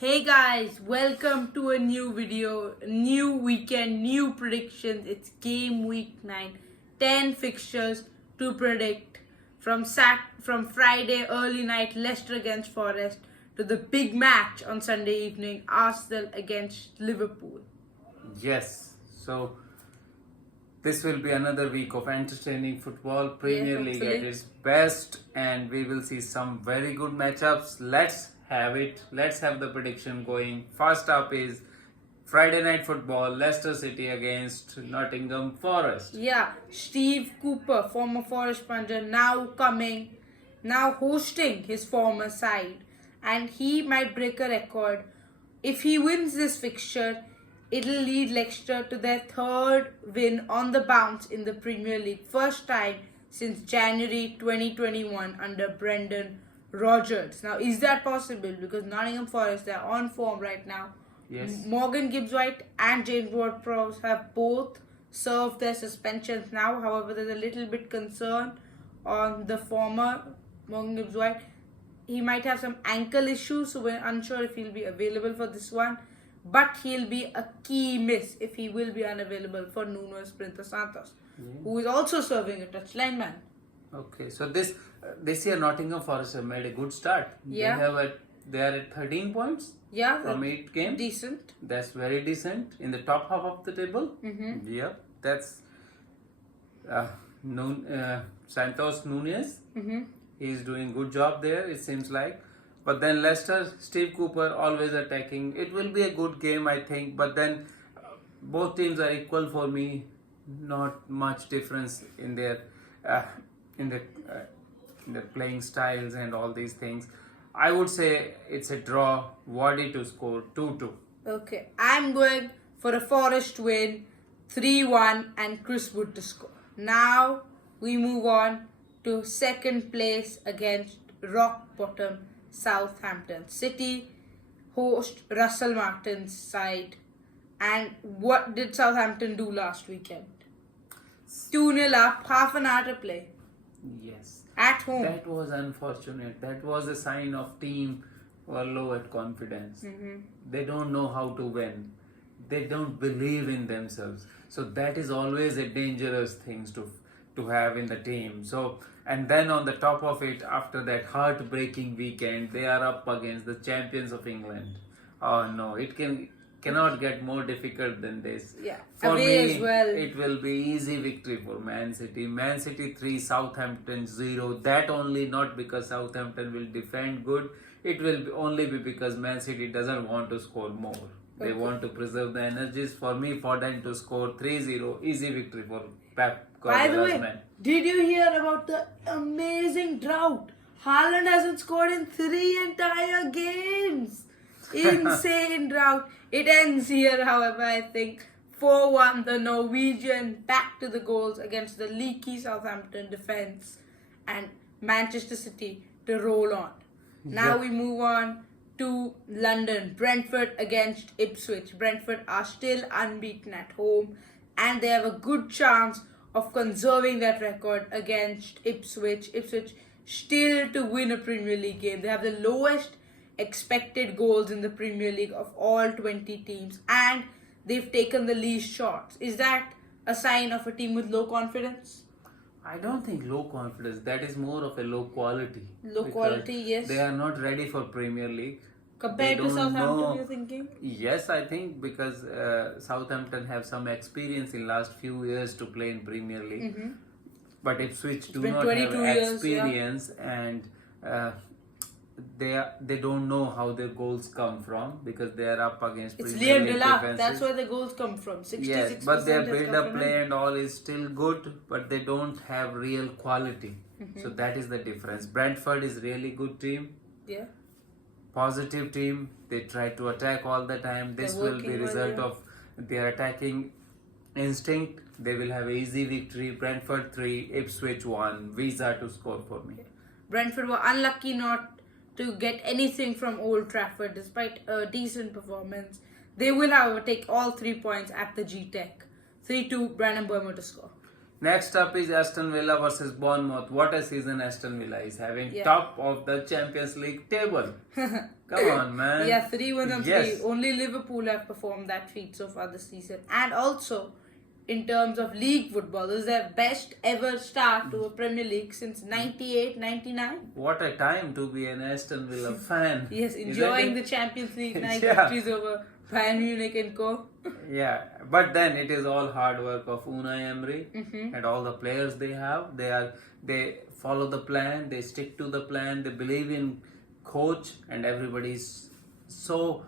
Hey guys, welcome to a new video, new weekend, new predictions. It's game week 9, 10 fixtures to predict from Friday early night Leicester against Forest to the big match on Sunday evening Arsenal against Liverpool. Yes, so this will be another week of entertaining football. Premier League at hopefully. its best, and we will see some very good matchups. Let's have it. Let's have the prediction going. First up is Friday night football, Leicester City against Nottingham Forest. Yeah, Steve Cooper, former Forest manager, now hosting his former side, and he might break a record. If he wins this fixture, it'll lead Leicester to their third win on the bounce in the Premier League, first time since January 2021 under Brendan Rodgers. Now, is that possible? Because Nottingham Forest, they're on form right now. Yes. Morgan Gibbs-White and James Ward-Prowse have both served their suspensions now. However, there's a little bit concern on the former Morgan Gibbs-White. He might have some ankle issues, so we're unsure if he'll be available for this one. But he'll be a key miss if he will be unavailable for Nuno Espirito Santos, who is also serving a touchline man. Okay, so this year Nottingham Forest have made a good start. Yeah. They are at 13 points. Yeah, From 8 games. decent. That's very decent in the top half of the table. Mm-hmm. Yeah, that's Santos Nunez. Mm-hmm. He's doing good job there. It seems like. But then Leicester, Steve Cooper always attacking. It will be a good game, I think. But then both teams are equal for me. Not much difference in their in their playing styles and all these things. I would say it's a draw. Wardy to score 2-2. Okay, I'm going for a Forest win, 3-1, and Chris Wood to score. Now we move on to second place against rock bottom Southampton. City host Russell Martin's side. And what did Southampton do last weekend? 2-0 up, half an hour to play. Yes. At home. That was unfortunate. That was a sign of team who are low at confidence. They don't know how to win. They don't believe in themselves. So that is always a dangerous thing to have in the team. So, and then on the top of it, after that heartbreaking weekend, they are up against the champions of England. Oh no, it cannot get more difficult than this. Yeah, For away me, as well. it will be easy victory for Man City. Man City 3, Southampton 0. That only not because Southampton will defend good. It will only be because Man City doesn't want to score more. They want to preserve the energies. For me, for them to score 3-0, easy victory for Pep By the Guardiola's way, men. did you hear about the amazing drought? Haaland hasn't scored in 3 entire games. Insane drought. It ends here, however, I think. 4-1, the Norwegian back to the goals against the leaky Southampton defence and Manchester City to roll on. Now we move on to London. Brentford against Ipswich. Brentford are still unbeaten at home and they have a good chance of conserving that record against Ipswich. Ipswich still to win a Premier League game. They have the lowest expected goals in the Premier League of all 20 teams and they've taken the least shots. Is that a sign of a team with low confidence? I don't think low confidence. That is more of a low quality. Low Because quality, yes. They are not ready for Premier League. Compared They to don't Southampton, know. you're thinking? Yes, I think because Southampton have some experience in last few years to play in Premier League. But Ipswich do been not have 22 years, experience and they don't know how their goals come from because they are up against It's Premier Liam League Delap. defenses. That's where the goals come from. 66% Yes, but their has come build-up from play him. and all is still good, but they don't have real quality. So that is the difference. Brentford is really good team, Yeah. positive team. They try to attack all the time. This They're will be working well, result yeah. of their attacking instinct. They will have easy victory. Brentford 3, Ipswich 1. Visa to score for me. Brentford were unlucky not to get anything from Old Trafford despite a decent performance. They will, however, take all 3 points at the G-Tech. 3-2, Brandon Burma to score. Next up is Aston Villa versus Bournemouth. What a season Aston Villa is having. Yeah. Top of the Champions League table. Come on, man. Yeah, 3-1 and Yes. 3. Only Liverpool have performed that feat so far this season. And also, in terms of league football, this is their best ever start to a Premier League since 98-99. What a time to be an Aston Villa fan. Yes, Isn't enjoying it? the Champions League night Yeah. victories over Bayern Munich and co. Yeah, but then it is all hard work of Unai Emery Mm-hmm. and all the players they have. They follow the plan, they stick to the plan, they believe in coach, and everybody's so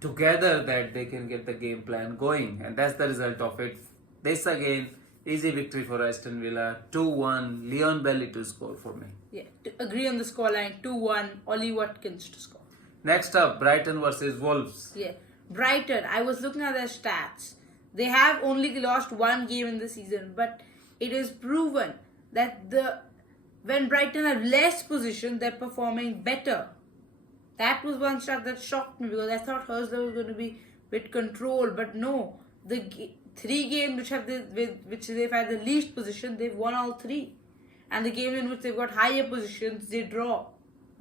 together that they can get the game plan going, and that's the result of it. This again, easy victory for Aston Villa, 2-1. Leon Bailey to score for me. Yeah, to agree on the scoreline, 2-1. Ollie Watkins to score. Next up, Brighton versus Wolves. Yeah, Brighton. I was looking at their stats. They have only lost one game in the season, but it is proven that when Brighton have less possession, they're performing better. That was one stat that shocked me because I thought Hursley was going to be with control, but no. The 3 games which they've had the least position, they've won all 3, and the game in which they've got higher positions, they draw.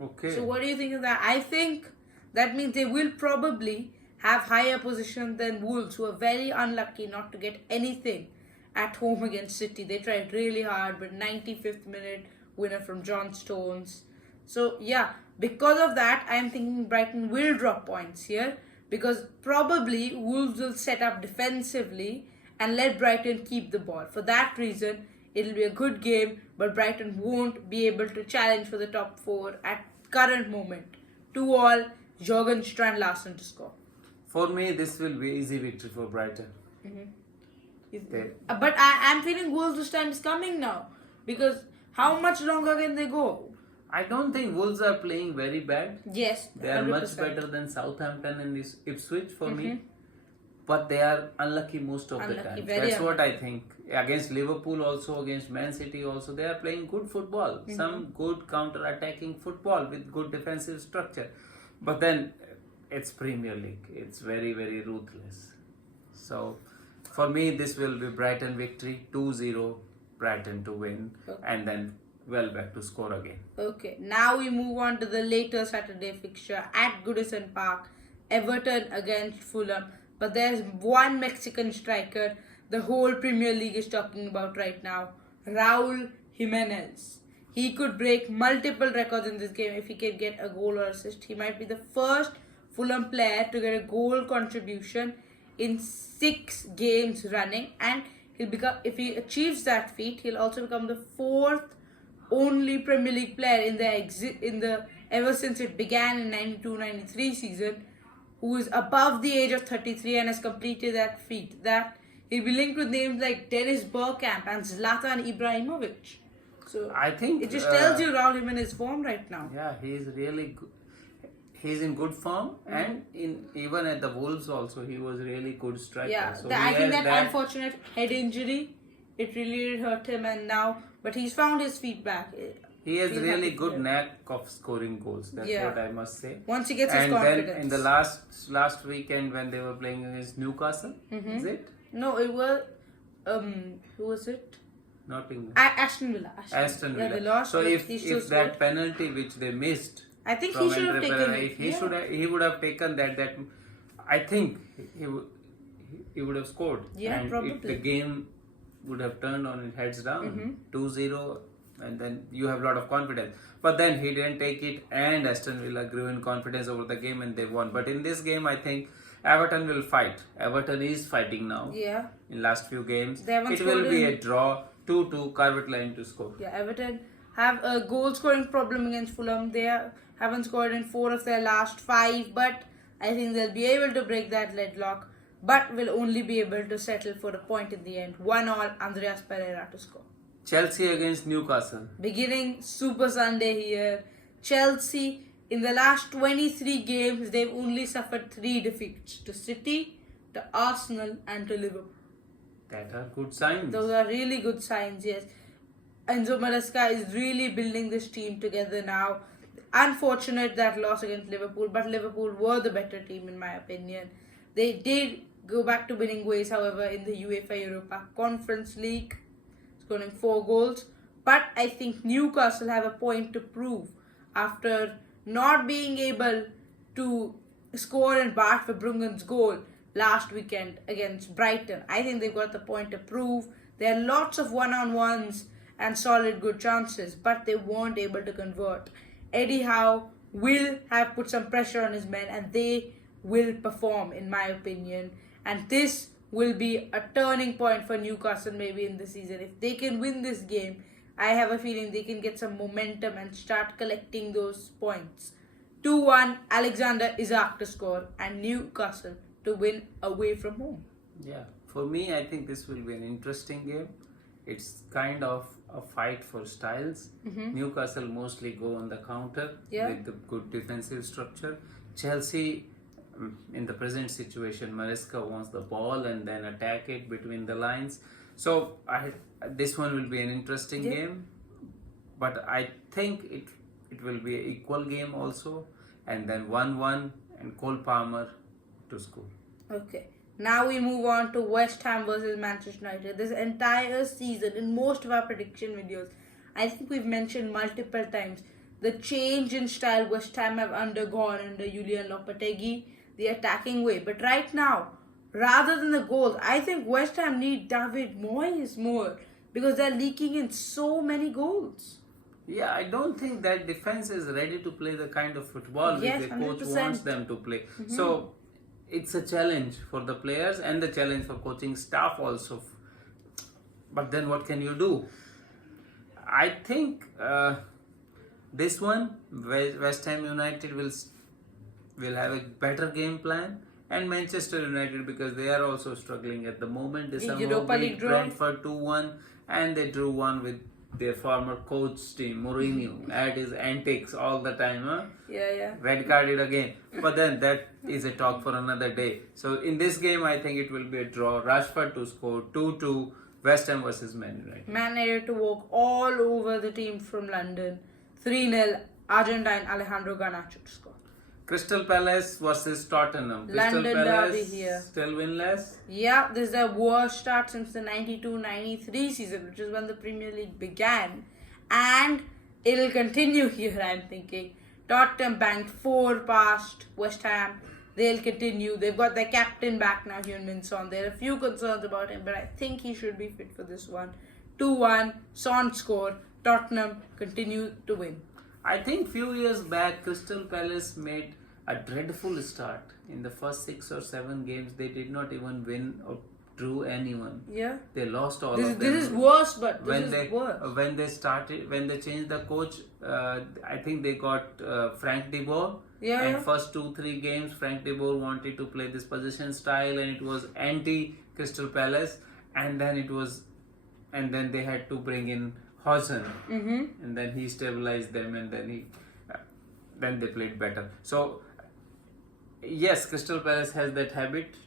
Okay. So what do you think of that? I think that means they will probably have higher position than Wolves, who are very unlucky not to get anything at home against City. They tried really hard, but 95th minute winner from John Stones. So yeah, because of that, I am thinking Brighton will drop points here, because probably Wolves will set up defensively and let Brighton keep the ball. For that reason, it'll be a good game, but Brighton won't be able to challenge for the top 4 at current moment. 2-all, Jürgen Strand Larsen to score. For me, this will be easy victory for Brighton. They- But I'm feeling Wolves this time is coming now, because how much longer can they go? I don't think Wolves are playing very bad. Yes, They are much 100%. better than Southampton and Ipswich for me. But they are unlucky most of the Unlucky, time. very That's what I think. Against Liverpool also, against Man City also, they are playing good football. Some good counter-attacking football with good defensive structure. But then it's Premier League. It's very, very ruthless. So for me, this will be Brighton victory, 2-0, Brighton to win, and then Welbeck to score again. Okay, now we move on to the later Saturday fixture at Goodison Park. Everton against Fulham. But there's one Mexican striker the whole Premier League is talking about right now. Raul Jimenez. He could break multiple records in this game if he can get a goal or assist. He might be the first Fulham player to get a goal contribution in 6 games running. And if he achieves that feat, he'll also become the 4th only Premier League player in the ever since it began in 92-93 season, who is above the age of 33 and has completed that feat. That he'll be linked with names like Dennis Bergkamp and Zlatan Ibrahimovic. So I think it just tells you Raul Jimenez form right now. Yeah, he's really good. He's in good form, and even at the Wolves also, he was really good striker. Yeah, So I he think has that unfortunate head injury, it really hurt him, and now, but he's found his feet back. He has He's really happy good for him. knack of scoring goals. That's Yeah. what I must say. Once he gets his And confidence. then in the last weekend when they were playing against Newcastle, is it? No, it was who was it? Nottingham. Aston Villa. Aston Villa. Yeah, they lost. So but if he still if that scored. penalty which they missed, I think from he should have Andre taken Pereira, it. if he Yeah. should have, he would have taken that I think he would have scored. Yeah, and probably. the game would have turned on its heads down, 2-0, and then you have a lot of confidence. But then he didn't take it, and Aston Villa grew in confidence over the game and they won. But in this game, I think Everton will fight. Everton is fighting now. Yeah. In last few games, They haven't it will scored be in- a draw, 2-2, Calvert Line to score. Yeah, Everton have a goal scoring problem against Fulham. They haven't scored in 4 of their last 5, but I think they'll be able to break that deadlock, but will only be able to settle for a point in the end. 1-all, Andreas Pereira to score. Chelsea against Newcastle. Beginning Super Sunday here. Chelsea, in the last 23 games, they've only suffered 3 defeats. To City, to Arsenal and to Liverpool. That are good signs. Those are really good signs, yes. Enzo Maresca is really building this team together now. Unfortunate that loss against Liverpool, but Liverpool were the better team in my opinion. They did go back to winning ways, however, in the UEFA Europa Conference League. scoring 4 goals. But I think Newcastle have a point to prove after not being able to score in Bart Verbruggen's goal last weekend against Brighton. I think they've got the point to prove. There are lots of one-on-ones and solid good chances, but they weren't able to convert. Eddie Howe will have put some pressure on his men and they will perform, in my opinion. And this will be a turning point for Newcastle maybe in the season. If they can win this game, I have a feeling they can get some momentum and start collecting those points. 2-1, Alexander Isak to score and Newcastle to win away from home. Yeah, for me, I think this will be an interesting game. It's kind of a fight for styles. Newcastle mostly go on the counter with the good defensive structure. Chelsea, in the present situation, Maresca wants the ball and then attack it between the lines. So this one will be an interesting game, but I think it will be an equal game also, and then 1-1 and Cole Palmer to score. Okay. Now we move on to West Ham versus Manchester United. This entire season, in most of our prediction videos, I think we've mentioned multiple times the change in style West Ham have undergone under Julian Lopetegui, the attacking way. But right now, rather than the goals, I think West Ham need David Moyes more because they're leaking in so many goals. Yeah, I don't think that defense is ready to play the kind of football which the coach 100%. wants them to play. So it's a challenge for the players and the challenge for coaching staff also. But then what can you do? I think this one, West Ham United will have a better game plan, and Manchester United, because they are also struggling at the moment. They somehow beat Brentford 2-1 and they drew 1 with their former coach team, Mourinho, at his antics all the time. Huh? Yeah. Red carded again. But then that is a talk for another day. So in this game, I think it will be a draw. Rashford to score 2-2, West Ham versus Man United. Man United to walk all over the team from London. 3-0, Argentine Alejandro Garnacho to score. Crystal Palace versus Tottenham. London Crystal Palace derby here. Still winless. Yeah, this is their worst start since the 92-93 season, which is when the Premier League began. And it'll continue here, I'm thinking. Tottenham banked 4 past West Ham. They'll continue. They've got their captain back now, Heung-min Son. There are a few concerns about him, but I think he should be fit for this one. 2-1, Son score. Tottenham continue to win. I think few years back, Crystal Palace made a dreadful start. In the first 6 or 7 games, they did not even win or drew anyone. Yeah. They lost all of them. This is worse, but this is worse. When they changed the coach, I think they got Frank de Boer. And first 2-3 games, Frank de Boer wanted to play this position style, and it was anti Crystal Palace. And then they had to bring in Hodgson, and then he stabilized them, and then they played better. So yes, Crystal Palace has that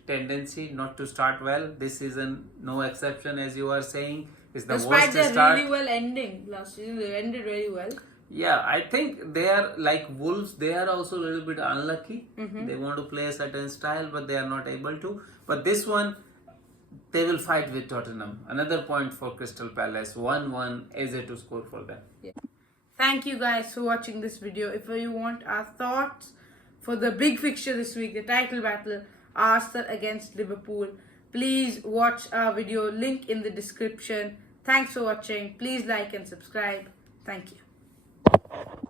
tendency not to start well. This season, no exception, as you are saying. It's the Despite worst their start. really well ending last season, they ended very well. Yeah, I think they are like Wolves. They are also a little bit unlucky. They want to play a certain style, but they are not able to. But this one, they will fight with Tottenham. Another point for Crystal Palace. 1-1, Eze to score for them. Yeah. Thank you guys for watching this video. If you want our thoughts for the big fixture this week, the title battle, Arsenal against Liverpool, please watch our video, link in the description. Thanks for watching. Please like and subscribe. Thank you.